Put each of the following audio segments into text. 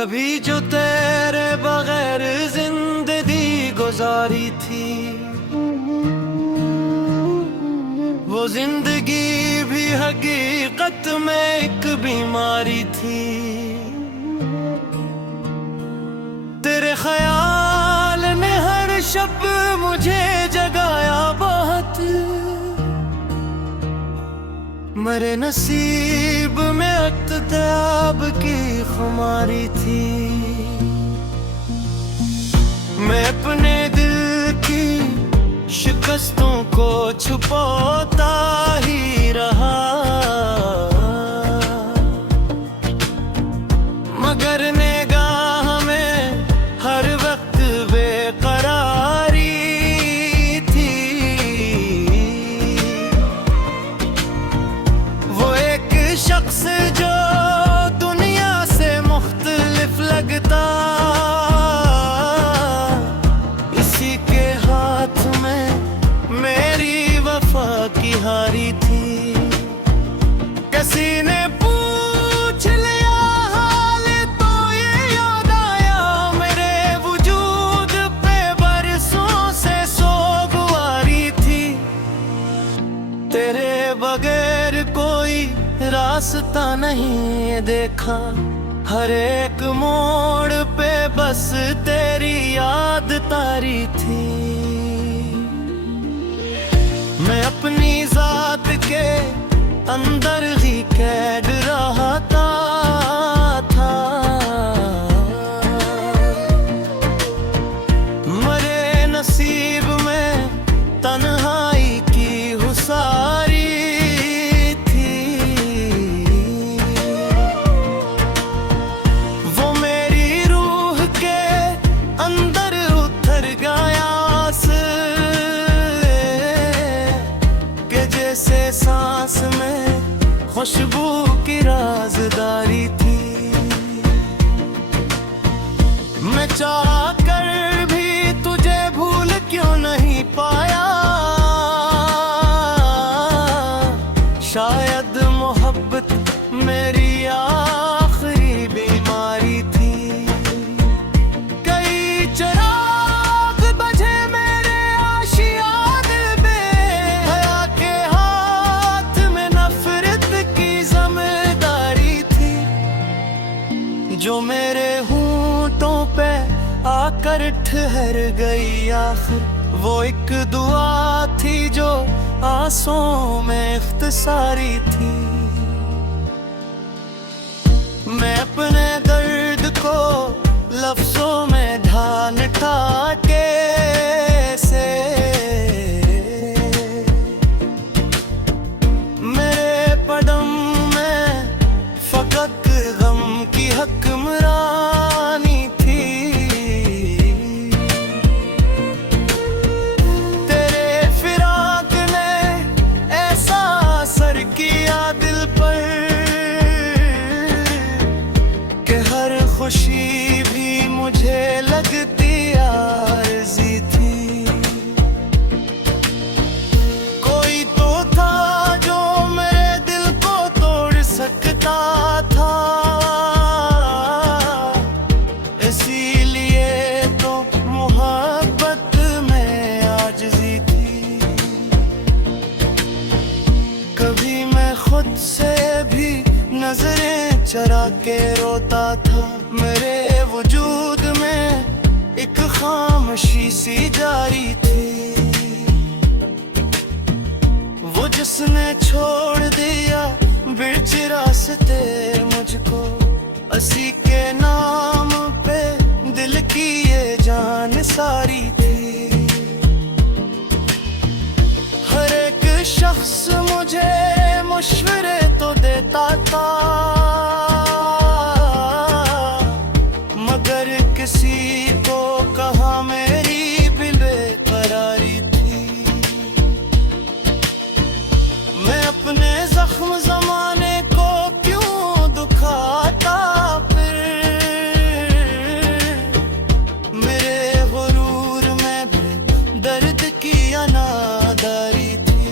कभी जो तेरे बगैर जिंदगी गुजारी थी, वो जिंदगी भी हकीकत में एक बीमारी थी। तेरे ख्याल ने हर शब मुझे जगाया बहुत, मेरे नसीब में अख्ताब की खुमारी थी। मैं अपने दिल की शिकस्तों को छुपाता ही रहा, मगर निगाह में हर वक्त बेकरारी थी। वो एक शख्स जो दुनिया से मुख्तलिफ लगता, इसी के हाथ में मेरी वफा की हारी थी। किसी ने पूछ लिया हाल तो ये याद आया, मेरे वजूद पे बरसों से सोगवारी थी। तेरे बगैर कोई रास्ता नहीं देखा, हर एक मोड़ पे बस तेरी याद तारी थी। मैं अपनी जात के अंदर ही कैद रहता था, मरे नसीब में तन्हाई की हुसारी थी। वो मेरी रूह के अंदर उतर गया के जैसे सांस में खुशबू की राज़दारी थी। मैं चाह कर भी तुझे भूल क्यों नहीं पाया, शायद मोहब्बत मेरी आखिरी बीमारी थी। कई चिराग बजे मेरे आशियाँ दिल में, हया के हाथ में नफरत की ज़िम्मेदारी थी। जो मेरे होंठों पे आकर ठहर गई आखिर, वो एक दुआ थी जो आंसुओं में इख्तिसारी थी। मैं अपने दर्द को लफ्जों में ढान ठाके से, मेरे पदम में फकत गम की हुक्मरानी थी। तेरे फिराक ने ऐसा असर किया दिल पर कि हर खुशी भी मुझे लगती आरज़ी थी। कोई तो था जो मेरे दिल को तोड़ सकता था, इसीलिए तो मोहब्बत में आजिज़ी थी। कभी मैं खुद से भी नजरें चरा के रोता था, मेरे वजूद में एक खामोशी सी जारी थी। वो जिसने छोड़ दिया बिच रास्ते मुझको, उसी के नाम पे दिल की ये जान सारी थी। हर एक शख्स मुझे मशवरे तो देता था, मगर किसी को कहा मेरी भी बेकरारी थी। मैं अपने जख्म ज़माने को क्यों दुखाता, फिर मेरे गुरूर में भी दर्द की अनादारी थी।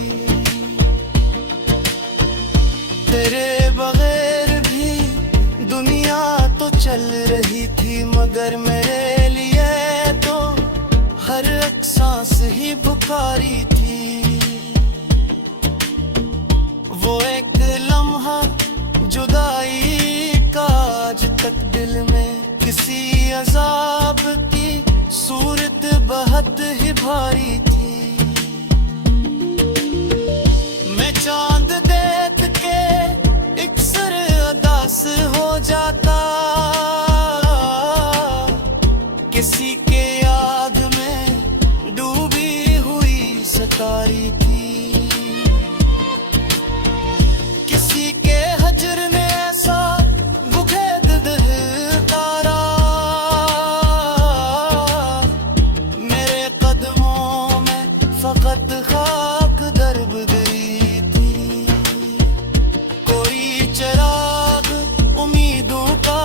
पुकारी थी। वो एक लम्हा जुदाई का आज तक दिल में किसी अजाब की सूरत बहुत ही भारी थी। मैं चांद देख के इक्सर अदास हो जाता, किसी के याद में डूबी हुई सतारी थी। किसी के हजर ने ऐसा बुखेद दिल तारा, मेरे कदमों में फकत खाक दर्ब गई थी। कोई चिराग उम्मीदों का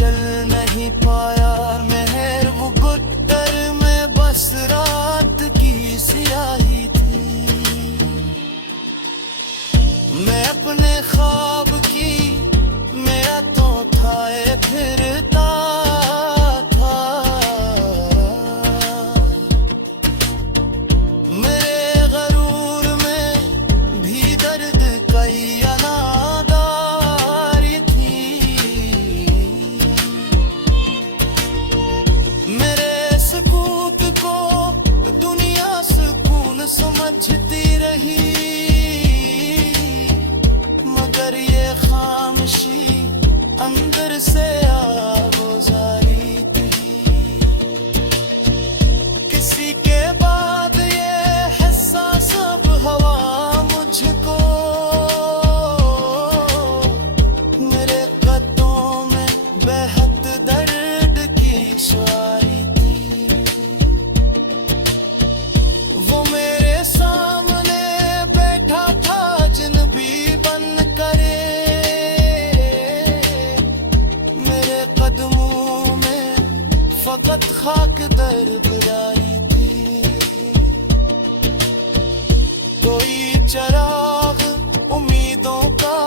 जल नहीं पाया, मेहर वो गुट्टर में बस रात की सियाही थी। मैं अपने ख्वाब की मेरा तो था फिरता था, मेरे गरूर में भी दर्द कई अनादारी थी। मेरे सुकूत को दुनिया सुकून समझती रही, मगर ये खामोशी अंदर से आगुजारी थी। किसी के बाद ये हिस्सा सब हवा मुझको, मेरे कदमों में बेहद दर्द की सवारी थी। वो मेरे सामने बैठा था अजनबी बन करे, मेरे कदमों में फकत खाक दरबदारी थी। कोई चिराग उम्मीदों का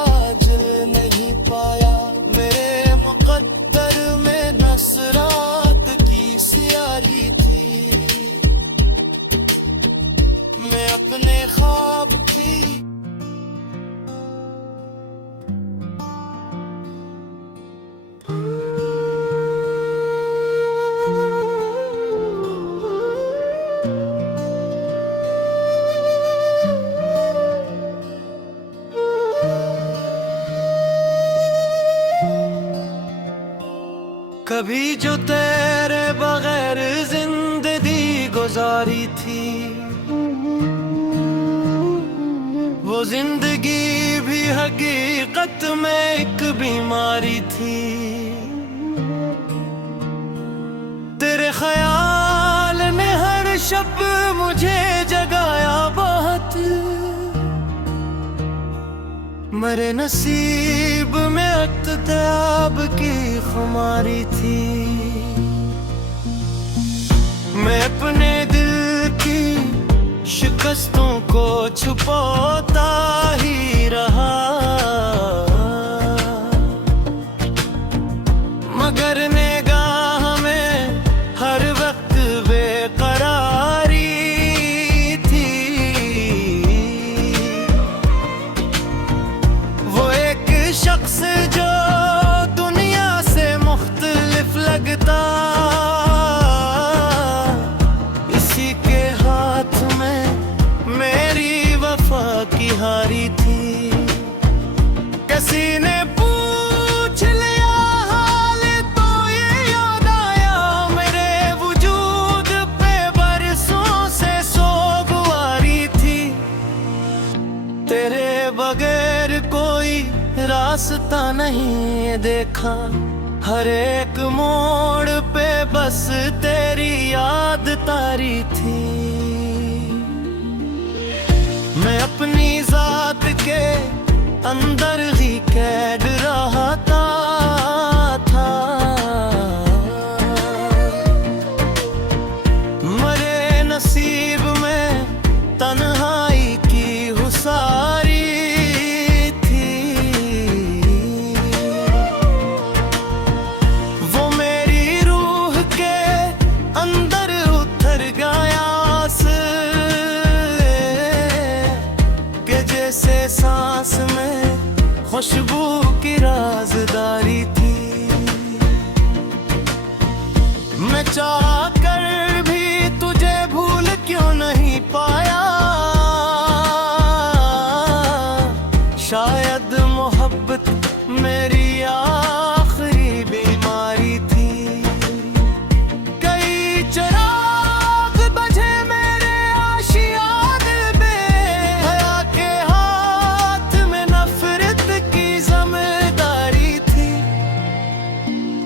जल नहीं पाया, मेरे मुकद्दर में नसरात की सियारी थी। मैं अपने ख्वाब की कभी जो तेरे बगैर जिंदगी गुजारी थी, वो जिंदगी भी हकीकत में एक बीमारी थी। तेरे ख्याल ने हर शब मुझे जगाया बहुत, मेरे नसीब में अख्ताब की खुमारी थी। मैं अपने दिल की शिकस्तों को छुपाता ही रहा, मगर निगाह में हर वक्त बेकरारी थी। वो एक शख्स जो दुनिया से मुख्तलिफ लगता, इसी के हाथ में मेरी वफा की हारी थी। किसी ने पूछ लिया हाल तो ये याद आया, मेरे वजूद पे बरसों से सोगवारी थी। तेरे बगैर कोई रास्ता नहीं देखा, हर एक मोड़ पे बस तेरी याद तारी थी। मैं अपनी जात के अंदर ही कैद रहता था, मरे नसीब में तन्हाई की हुसारी थी। वो मेरी रूह के अंदर उतर गया से सांस में खुशबू की राजदारी थी। मैं चाह कर भी तुझे भूल क्यों नहीं पाया, शायद मोहब्बत मेरी आखिरी बीमारी थी। कई चिराग बजे मेरे आशियान में, हया के हाथ में नफरत की ज़िम्मेदारी थी।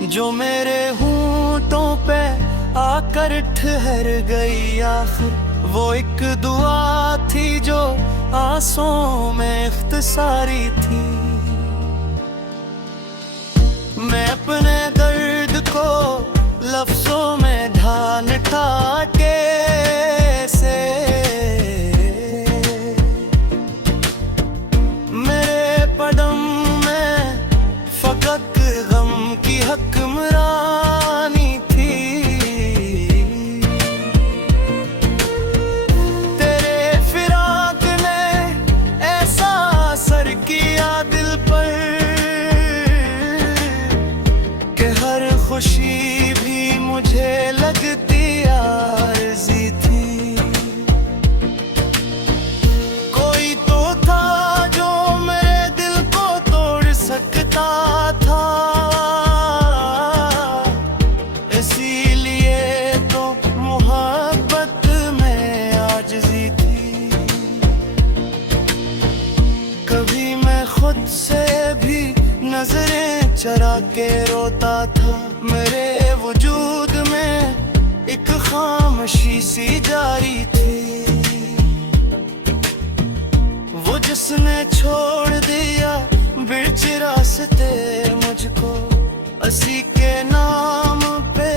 जो मेरे होंठों पे आकर ठहर गई आखिर, वो एक दुआ थी जो आंसुओं में इख्तिसारी थी। मैं अपने दर्द को लफ्जों में ढान ठाके से, मेरे पदम में फकत गम की हुक्मरानी थी। तेरे फिराक ने ऐसा असर किया दिल पर कि हर खुशी भी मुझे लगती आरज़ी थी। कोई तो था जो मेरे दिल को तोड़ सकता था, इसीलिए तो मोहब्बत में आजिज़ी थी। कभी मैं खुद से भी नजरें चरा के रोता था, मेरे वजूद में एक खामोशी सी जारी थी। वो जिसने छोड़ दिया बीच रास्ते मुझको, उसी के नाम पे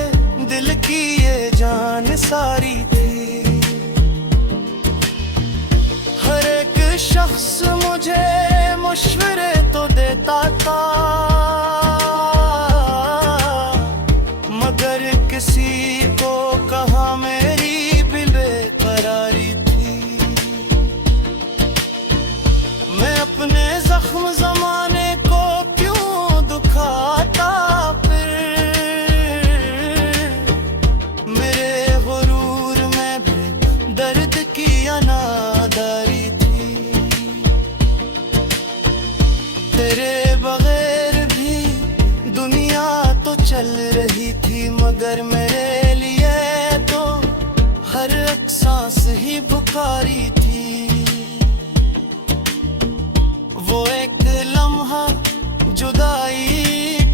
दिल की ये जान सारी थी। हर एक शख्स मुझे मशवरे तो देता था, मगर किसी को कहा मेरी भी बेकरारी थी। मैं अपने जख्म जमाने को क्यों दुखाता फिर, मेरे गुरूर में भी दर्द की अनादारी थी। तेरे बगैर भी दुनिया तो चल रही थी, मगर मेरे लिए तो हर एक सांस ही बुखारी थी। वो एक लम्हा जुदाई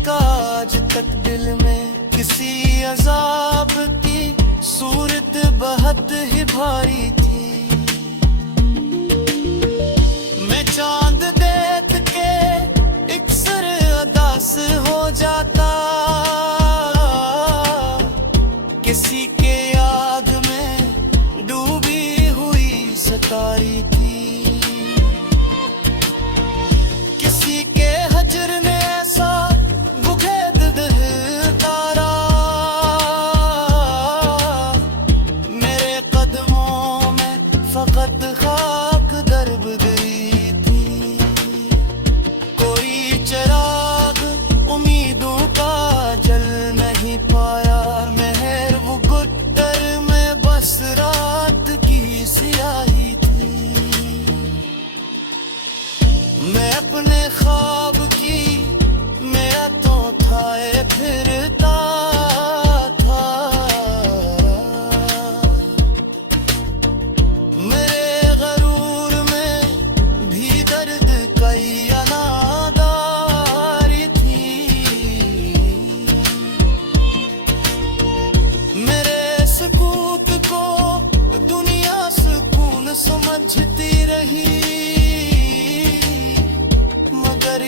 का आज तक दिल में किसी अजाब की सूरत बहुत ही भारी थी। मैं चांद देख के इक्सर अदास हो जाता, किसी के याद में डूबी हुई सितारी थी। किसी के हजर ने ऐसा बुखेद दिल तारा, मेरे कदमों में फकत खाक दर्ब गई थी। कोई चिराग उम्मीदों का जल नहीं पाया, महर वो गुट्टर में बस रात की सियाही थी। मैं अपने ख्वाब की मेरा तो था फिरता था, मेरे गरूर में भी दर्द कई अनादारी थी। मेरे सुकूत को दुनिया सुकून समझती रही, मगर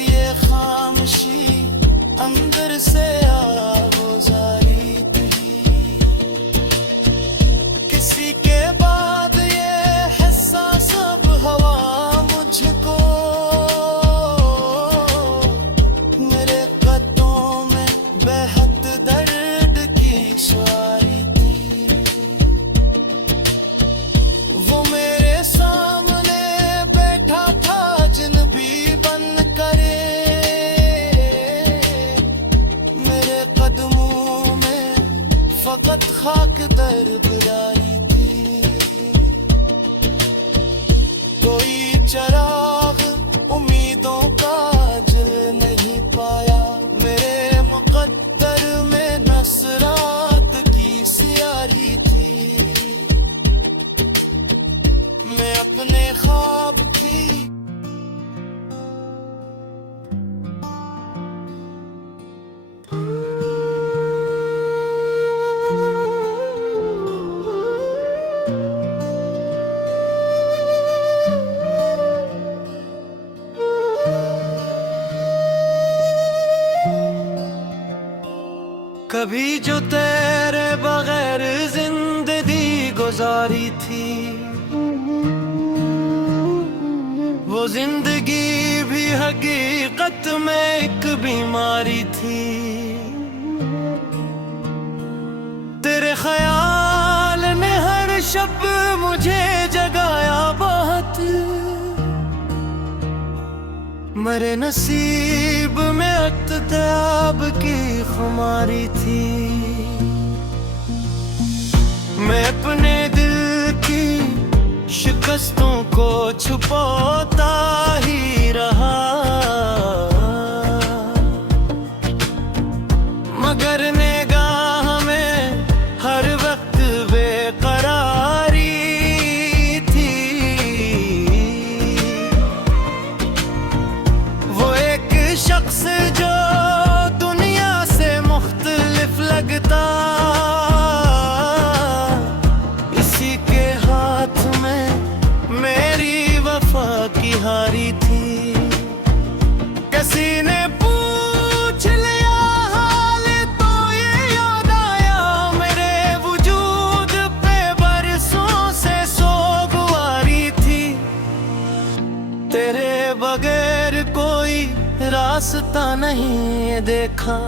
कभी जो तेरे बगैर जिंदगी गुजारी थी, वो जिंदगी भी हकीकत में एक बीमारी थी। तेरे ख्याल ने हर शब मुझे जगाया बहुत, मेरे नसीब में अख्ताब की खुमारी थी। मैं अपने दिल की शिकस्तों को छुपाता ही रहा, मगर निगाह में हर वक्त बेकरारी थी। वो एक शख्स जो दुनिया से मुख्तलिफ लगता, इसी के हाथ में मेरी वफा की हारी थी। किसी ने पूछ लिया हाल तो ये याद आया, मेरे वजूद पे बरसों से सोगवारी थी। तेरे बगैर कोई रास्ता नहीं देखा,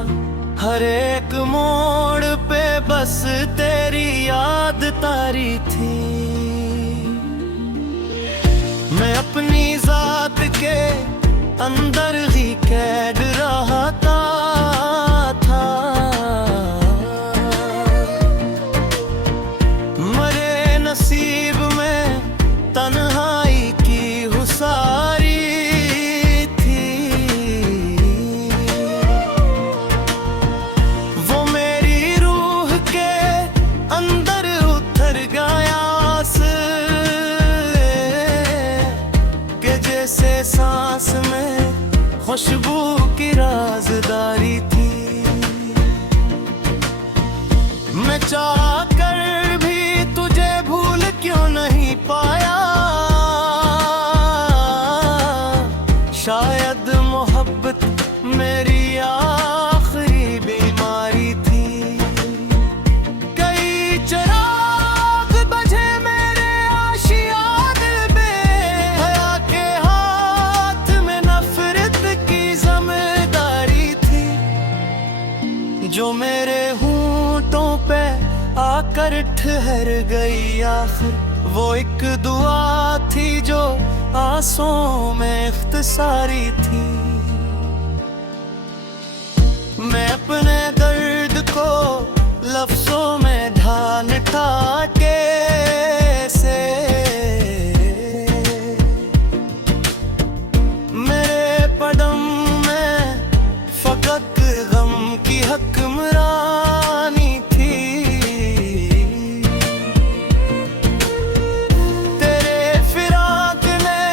हर एक मोड़ पे बस तेरी याद तारी थी। मैं अपनी जात के अंदर ही कैद रहता था, मरे नसीब में तन्हाई की हुसारी थी। वो मेरी रूह के अंदर उतर गया के जैसे सांस में खुशबू की राजदारी थी। मैं चाह कर भी तुझे भूल क्यों नहीं पाया, शायद मोहब्बत मेरी आखिरी बीमारी थी। कई चिराग बजे मेरे आशिया दिल पे, हया के हाथ में नफरत की ज़िम्मेदारी थी। जो मेरे होंठों पे आकर ठहर गई आखिर, वो एक दुआ थी जो आंसुओं में इख्तिसारी थी। मैं अपने दर्द को लफ्जों में ढांढता कैसे, मेरे पदम में फकत गम की हुक्मरानी थी। तेरे फिराक ने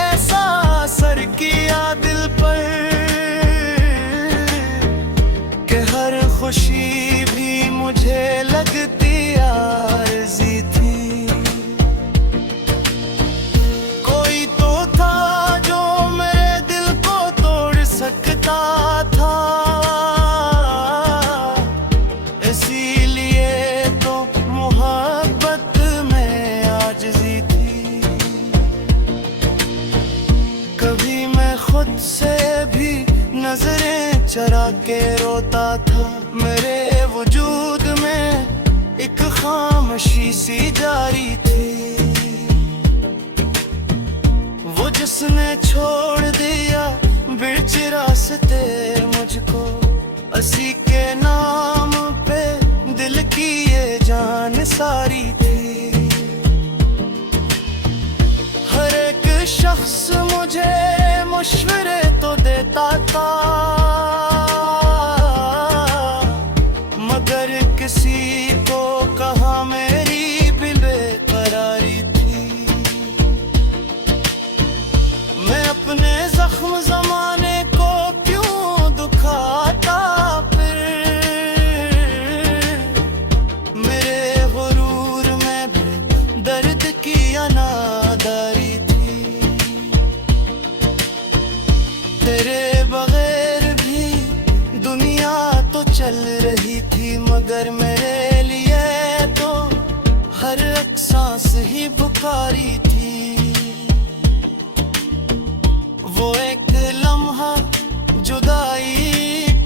ऐसा असर किया दिल पर कि हर खुशी भी मुझे लगती आरज़ी थी। कोई तो था जो मेरे दिल को तोड़ सकता था, इसीलिए तो मोहब्बत में आजिज़ी थी। कभी मैं खुद से भी नजरें चरा के रोता था, मेरे वजूद में एक खामोशी सी जारी थी। वो जिसने छोड़ दिया बीच रास्ते मुझको, उसी के नाम पे दिल की ये जान सारी थी। हर एक शख्स मुझे मशवरे तो देता था, मगर किसी को कहा मेरी भी बेकरारी थी। मैं अपने जख्म जमाने को क्यों दुखाता, फिर मेरे गुरूर में भी दर्द की अनादारी थी। मगर मेरे लिए तो हर एक सांस ही पुकारी थी। वो एक लम्हा जुदाई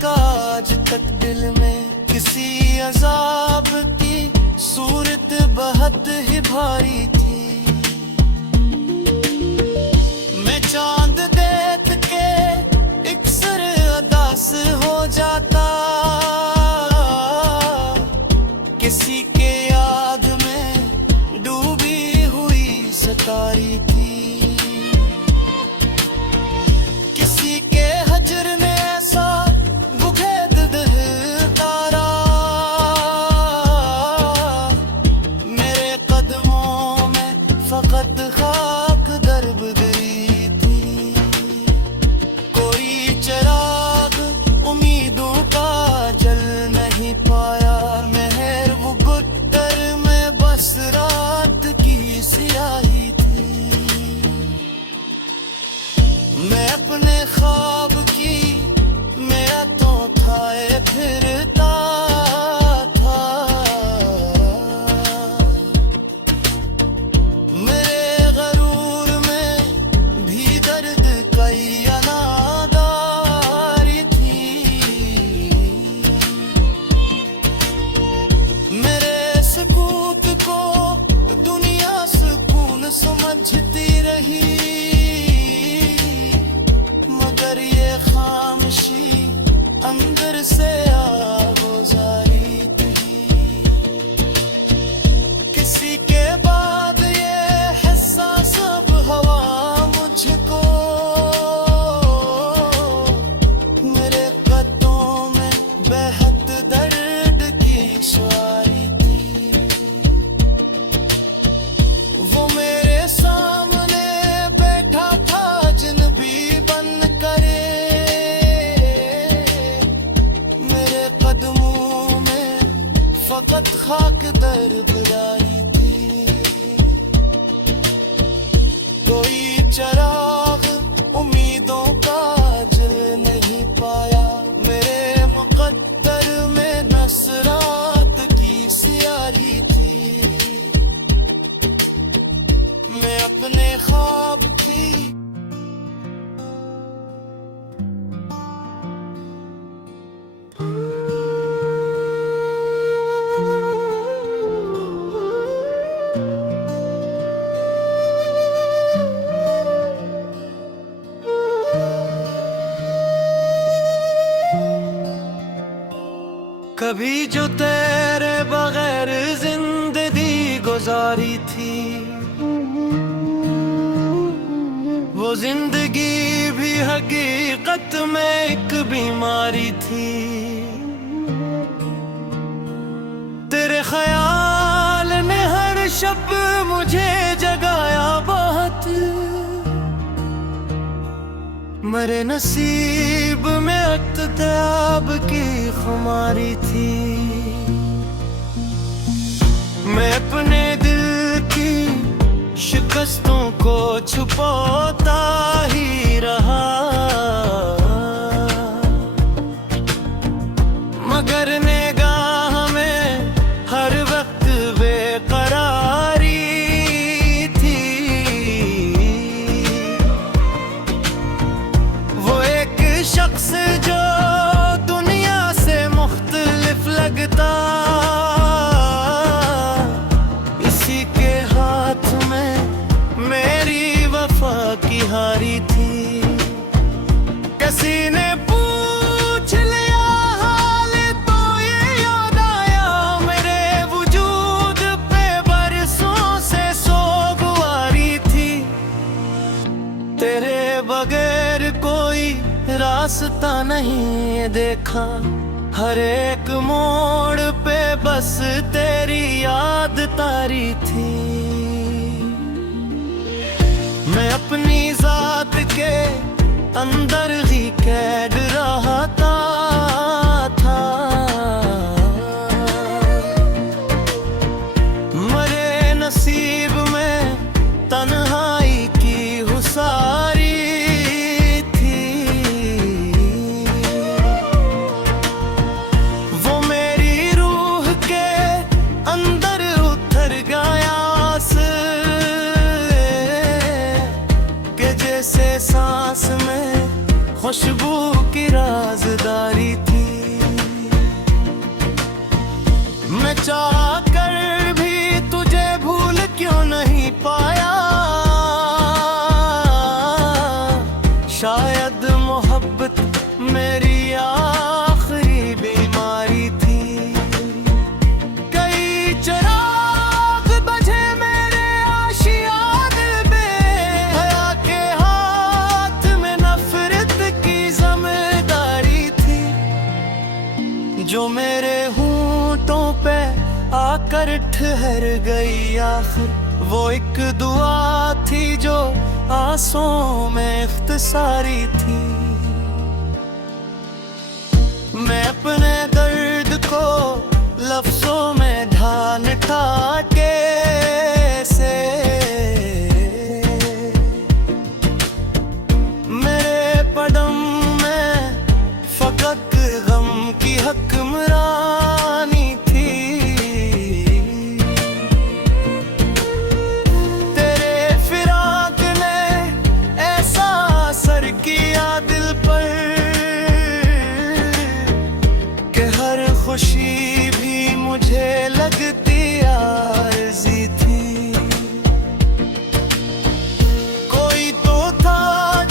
का आज तक दिल में किसी अजाब की सूरत बहुत ही भारी थी। मैं चांद देख के इक्सर अदास हो जाता, किसी के याद में डूबी हुई सितारी थी। किसी के हजर ने ऐसा बुखेद दिल तारा, मेरे कदमों में फकत खाक दर्ब गई थी। कोई चिराग उम्मीदों का जल नहीं पाया, महर वो गुट्टर में बस रात की स्याही थी। मैं अपने ख्वाब की मेरा तो खाए फिरता था, मेरे गरूर में भी दर्द कई अनादारी थी। मेरे सुकूत को दुनिया सुकून समझती रही, मगर ये खामोशी अंदर से आगोजारी थी। किसी के बाद ये एहसास अब हवा मुझको, मेरे कदमों में बेहद दर्द की सवारी थी। वो मेरे सामने बैठा था अजनबी बन करे, मेरे कदमों में फकत खाक दर्ददारी थी। कोई चिराग उम्मीदों का जल नहीं पाया, मेरे मुकद्दर में नसरात की स्याही थी। मैं अपने ख्वाब की कभी जो तेरे बगैर जिंदगी गुजारी थी, वो जिंदगी भी हकीकत में एक बीमारी थी। तेरे ख्याल ने हर शब मुझे जगाया बहुत, मेरे नसीब में अख्ताब की खुमारी थी। मैं अपने दिल की शिकस्तों को छुपाता ही रहा, मगर निगाह में हर वक्त बेकरारी थी। वो एक शख्स जो दुनिया से मुख्तलिफ लगता, इसी के हाथ में मेरी वफा की हारी थी। किसी ने पूछ लिया हाल तो ये याद आया, मेरे वजूद पे बरसों से सोगवारी थी। तेरे बगैर कोई रास्ता नहीं देखा, हर एक मोड़ पे बस तेरी याद तारी थी। मैं अपनी जात के अंदर ही कैद रहता था, मरे नसीब में तन्हाई की हुसारी थी। वो मेरी रूह जैसे सांस में खुशबू की राजदारी थी। मैं चाह कर भी तुझे भूल क्यों नहीं पाया, शायद मोहब्बत मेरी आखिरी बीमारी थी। कई चिराग बजे मेरे आशियाँ दिल में, हया के हाथ में नफरत की जिम्मेदारी थी। जो मेरे होंठों पे आकर ठहर गई आखिर, वो एक दुआ थी जो आंसुओं में इख्तिसारी थी। मैं अपने दर्द को लफ्जों में ढान ठाके से मेरे पदम में फकत गम की हुक्मरानी थी। तेरे फिराक ने ऐसा असर किया दिल पर कि हर खुशी भी मुझे लगती आरज़ी थी। कोई तो था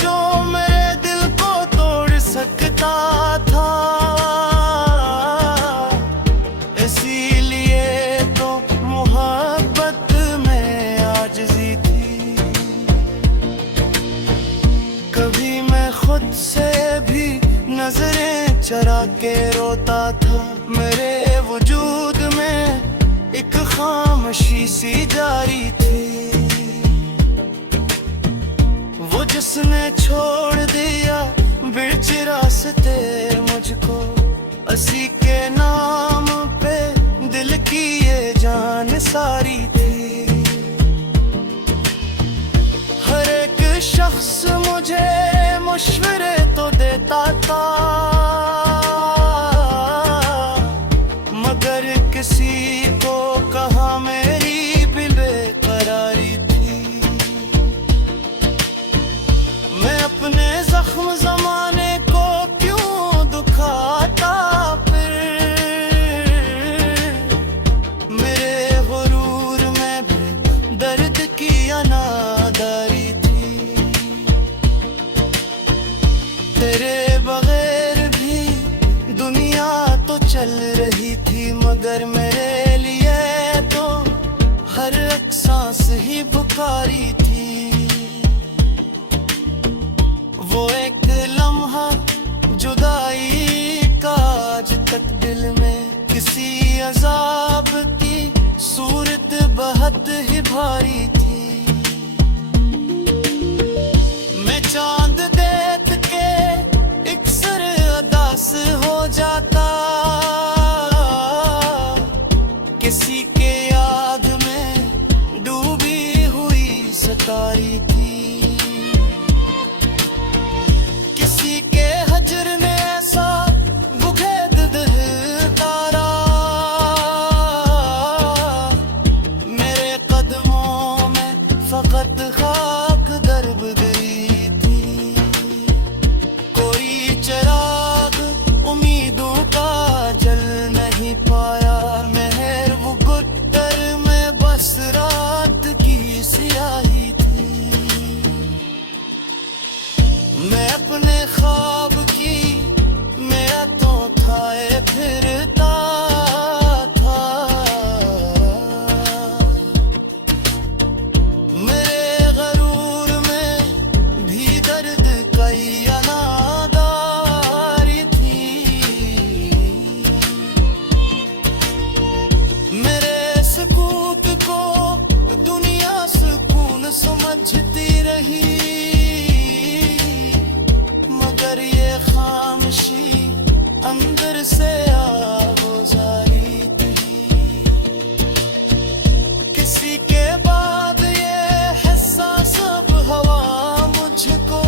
जो मेरे दिल को तोड़ सकता था, इसीलिए तो मोहब्बत में आजिज़ी थी। कभी मैं खुद से भी नजरें चरा के रोता था, मेरे वजूद में एक खामोशी सी जारी थी। वो जिसने छोड़ दिया बीच रास्ते मुझको, उसी के नाम पे दिल की ये जान सारी थी। हर एक शख्स मुझे मशवरे तो देता था, मगर किसी को कहा मेरी भी बेकरारी थी। मैं अपने जख्म जमाने को क्यों दुखाता फिर, मेरे गुरूर में भी दर्द की अनादारी थी। तेरे बगैर भी दुनिया तो चल रही थी, मगर मेरे लिए तो हर एक सांस ही बुखारी थी। वो एक लम्हा जुदाई का आज तक दिल में किसी अजाब की सूरत बहुत ही भारी थी। मैं चांद देख के इक्सर अदास हो जाता, किसी के याद में डूबी हुई सितारी थी। किसी के हजर ने ऐसा बुखेद दिल तारा, मेरे कदमों में फकत खाक दर्ब गई थी। कोई चिराग उम्मीदों का जल नहीं पाया, मेहर वो गुट्टर में बस रात की स्याही थी। मैं अपने ख्वाब की मेरा तो था ये फिरता था, मेरे गरूर में भी दर्द कई अनादारी थी। मेरे सुकूत को दुनिया सुकून समझती रही, मगर ये खामोशी अंदर से आगोजारी थी। किसी के बाद ये हिस्सा सब हवा मुझको,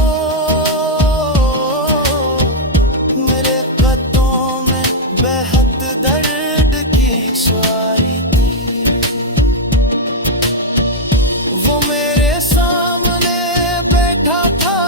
मेरे कदमों में बेहद दर्द की सवारी थी। वो मेरे सामने बैठा था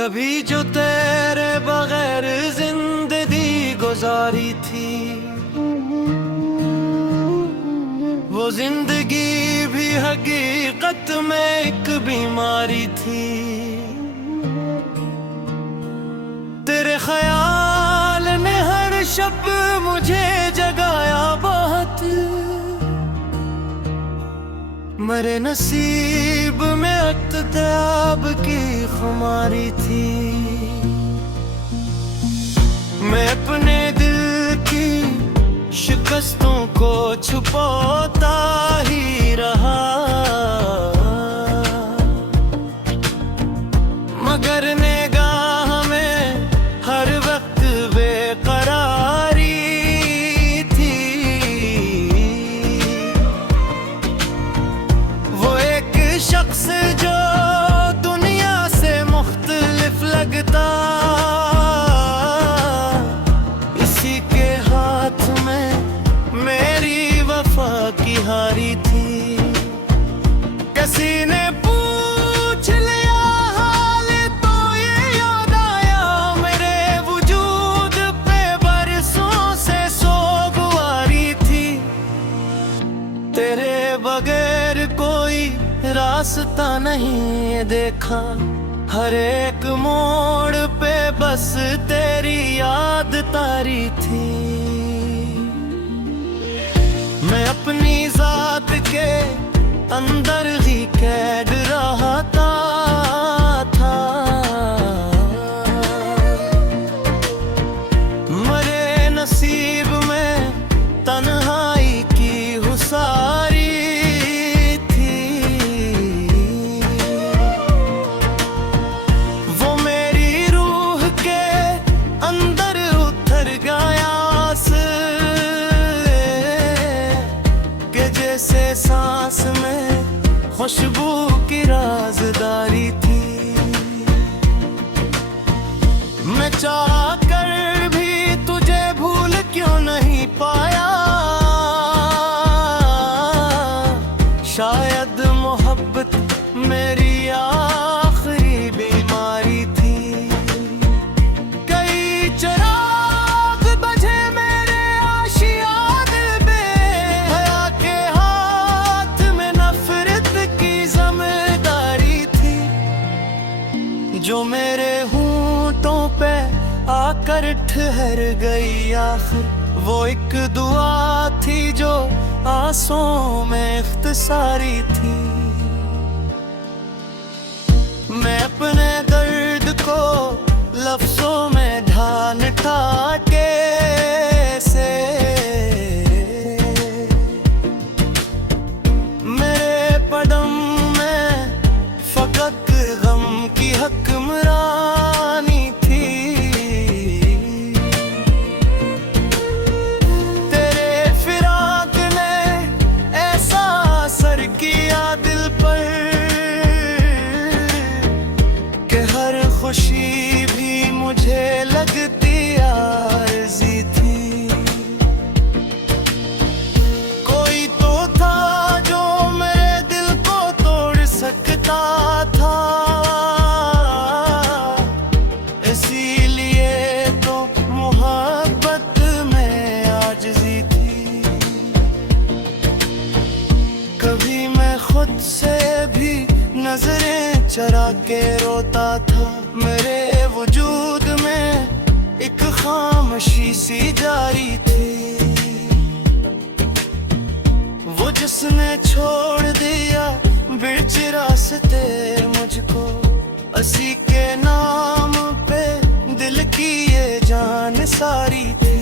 कभी जो तेरे बगैर जिंदगी गुजारी थी, वो जिंदगी भी हकीकत में एक बीमारी थी। तेरे ख्याल ने हर शब मुझे जगाया बहुत, मेरे नसीब में अख्ताब की खुमारी थी। मैं अपने दिल की शिकस्तों को छुपाता ही रहा, मगर निगाह में हर वक्त बेकरारी थी। वो एक शख्स जो दुनिया से मुख्तलिफ लगता, इसी के हाथ में मेरी वफा की हारी थी। किसी ने पूछ लिया हाल तो ये याद आया, मेरे वजूद पे बरसों से सोगवारी थी। तेरे बगैर कोई रास्ता नहीं देखा, हर एक मोड़ पे बस तेरी याद तारी थी। मैं अपनी जात के अंदर ही कैद रहता था, मरे नसीब में तन्हाई की हुसारी थी। वो मेरी रूह के अंदर उतर गया के जैसे सांस में खुशबू की राजदारी थी। मैं चाह कर भी तुझे भूल क्यों नहीं पाया, शायद मोहब्बत मेरी आखिरी बीमारी थी। कई चिराग बजे मेरे आशिया दिल में, हया के हाथ में नफरत की ज़िम्मेदारी थी। जो मेरे होंठों पे आकर ठहर गई आखिर, वो एक दुआ थी जो आंसुओं में इख्तिसारी थी। मैं अपने दर्द को लफ्जों में ढांढता कैसे, मेरे पदम में फकत गम की हुक्मरानी थी। तेरे फिराक ने ऐसा असर किया दिल पर कि हर खुशी भी मुझे लगती आरज़ी थी। कोई तो था जो मेरे दिल को तोड़ सकता था, इसीलिए तो मोहब्बत में आजिज़ी थी। कभी मैं खुद से भी नजरें चरा के रोता था, मेरे वजूद में एक खामोशी सी जारी थी। वो जिसने छोड़ दिया बीच रास्ते मुझको, उसी के नाम पे दिल की ये जान सारी थी।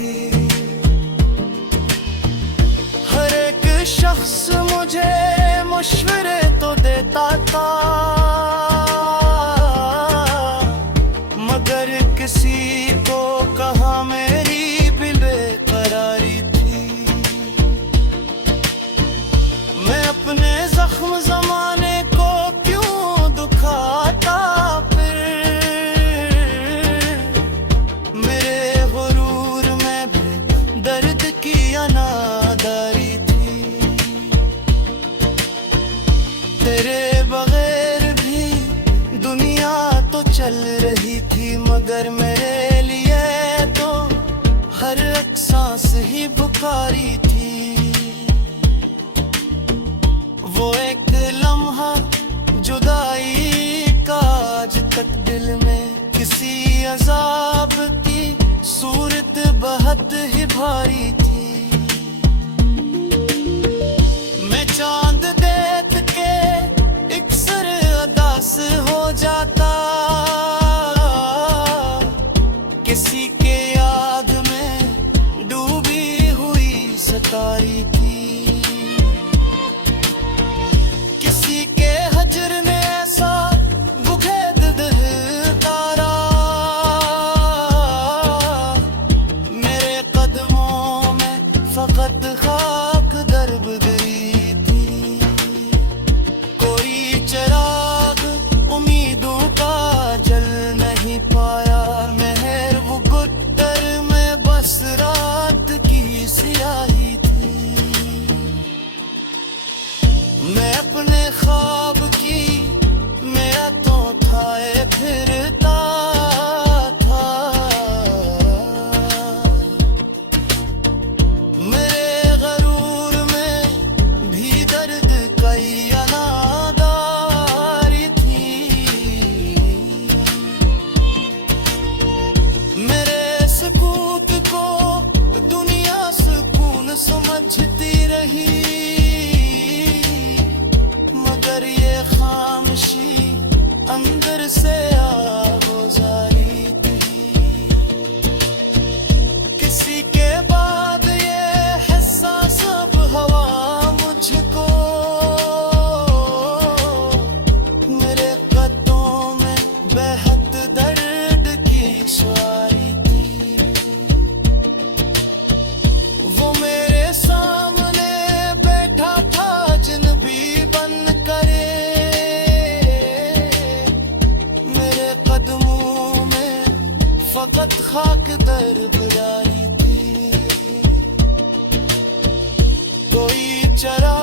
हर एक शख्स मुझे मशवरे तो देता था, मगर किसी को कहा मेरी भी बेकरारी थी। मैं अपने जख्म जमाने को क्यों दुखाता, फिर मेरे गुरूर में भी दर्द की अनादारी थी। पुकारी थी। वो एक लम्हा जुदाई का आज तक दिल में किसी अजाब की सूरत बहुत ही भारी थी। मैं चांद देख के इक्सर अदास हो जाता, किसी के याद में डूबी हुई सतारी थी। किसी के हजर ने ऐसा बुखेद दिल तारा, मेरे कदमों में फकत खाक दर्ब गई थी। कोई चिराग उम्मीदों का जल नहीं पाया, मेहर वो गुट्टर में बस रात की सियाही थी। मैं अपने ख्वाब की मेरा तो उठाए फिरता था, मेरे गरूर में भी दर्द कई अनादारी थी। मेरे सुकूत को दुनिया सुकून समझती रही, मगर ये खामोशी अंदर से आगोजारी थी। किसी के बाद ये हिस्सा सब हवा मुझको, मेरे कदमों में बेहद दर्द की सवारी थी। वो मेरे सामने बैठा था अजनबी बन करे, मेरे कदमों में फकत खाक दरबदारी थी। कोई चरा